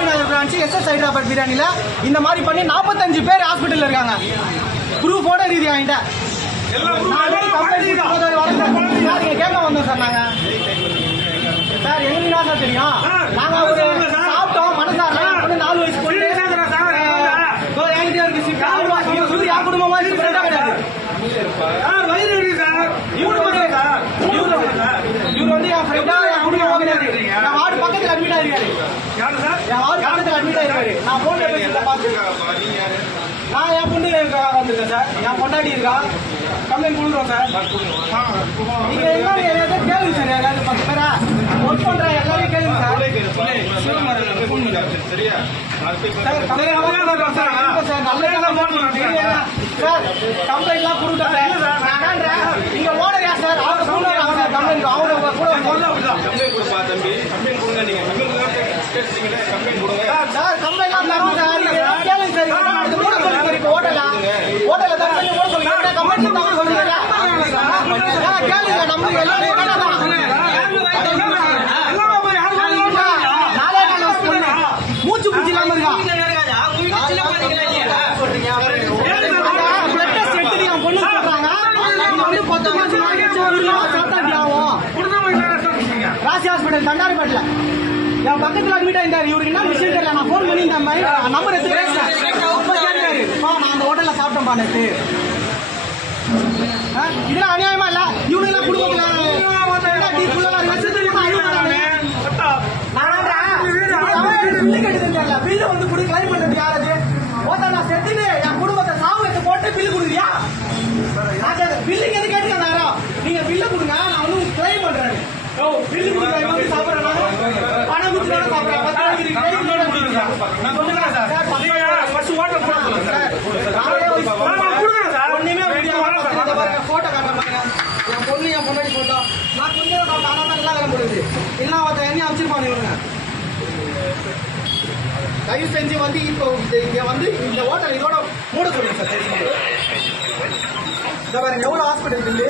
ஹைதராபாத் பிரியாணியில் இந்த மாதிரி பண்ணி நாற்பத்தஞ்சு பேர் ஹாஸ்பிட்டலில் இருக்காங்க. ப்ரூஃபோட இருக்குது என்கிட்ட. கேட்க வந்தோம் சார் நாங்க. சார் எங்களுக்கு சார் தெரியும்? நாங்க ஒரு சாப்பிட்டோம் மனசார. நாலு வயசு பொண்ணு இதோ என்கிட்ட இருக்கு சிக்கா அல்வா இவரு என் குடும்பமா இருக்கு கிடையாது இவரு வந்து இவரு வந்து என் ஃப்ரெண்டா என் குடும்பமா கிடையாது என் வார்டு பக்கத்துல அட்மிட் ஆயிருக்காரு என் வார்டு பக்கத்துல அட்மிட் ஆயிருக்காரு நான் பேசிட்டு பார்த்து நான் என் பொண்ணு வந்திருக்கேன் சார். என் பொண்டாடி இருக்கா? கம்ப்ளைண்ட் கொடுக்குறோம் சார். நீங்க எல்லாரும் ஏதாவது கேளுங்க சார் ஏதாவது பத்து பேரா? ஒர்க் பண்ற எல்லாரையும் கேளுங்க சார். சார் கம்ப்ளைண்ட் சார் இருக்கும் சார். நல்ல சார் நான் கொடுக்குறாங்க சார். கம்ப்ளைண்ட் அவங்க கூட சார், சார். கம்ப்ளைண்ட்லாம் தரோம் சார். நீங்க ஏதாவது கேளுங்க சார். இங்க நான் இது கூட சொல்லுங்க சார். மூச்சு பிடிச்சி இல்லாம என் ஒரு ஆகும். ராசி ஹாஸ்பிட்டல் தண்டாரிப்பேட்டில் என் பக்கத்துல அட்மிட் ஆயிருந்தார் இவருக்கு என்ன விஷயம் தெரியல நான் ஃபோன் பண்ணி இந்த நம்பர் எடுத்து பேசுறேன் ஹோட்டல்ல சாப்பிட்டேன் நேற்று இதெல்லாம் அநியாயமா இல்ல? அவன் எனக்கு பில்லு வந்து குடி கிளைம் பண்றது யாராவது ஒருத்தன் நான் செத்துட்டு என் குடும்பத்தை சாவு எடுத்து போட்டு பில்லு கொடுக்குறியா? பில்லுக்கு எது கேட்டுக்க நேரம் நீங்க பில்லு கொடுங்க நான் வந்து கிளைம் பண்றேன். பில்லு வந்து சாப்பிடுறேன். பணம் கொடுத்து சாப்பிடுறேன் பத்து ரூபாய்க்கு இருக்கு, கிளைம் பண்ணி கொடுக்குறேன். நான் சொல்லுறேன் சார். சார், பத்து ரூபாய் சார், நாங்களே ஒரு ஒண்ணுமே வீடியோ இந்த பாருங்க, photo காட்டுறேன் பாருங்க. என் பொண்ணு, என் பொண்டாட்டி photo. நான் கொஞ்சம் ஆனா தான் எல்லாம் வேலை ஒருத்தன் என்னையும் அனுப்பிச்சிருப்பான் இவனுங்க. தயவு செஞ்சு வந்து இப்போ இங்க வந்து இந்த ஹோட்டல் இதோட மூட சொல்லுங்க சார் தெரியுமா? இந்த பாருங்க எவ்வளவு ஹாஸ்பிட்டல் பில்லு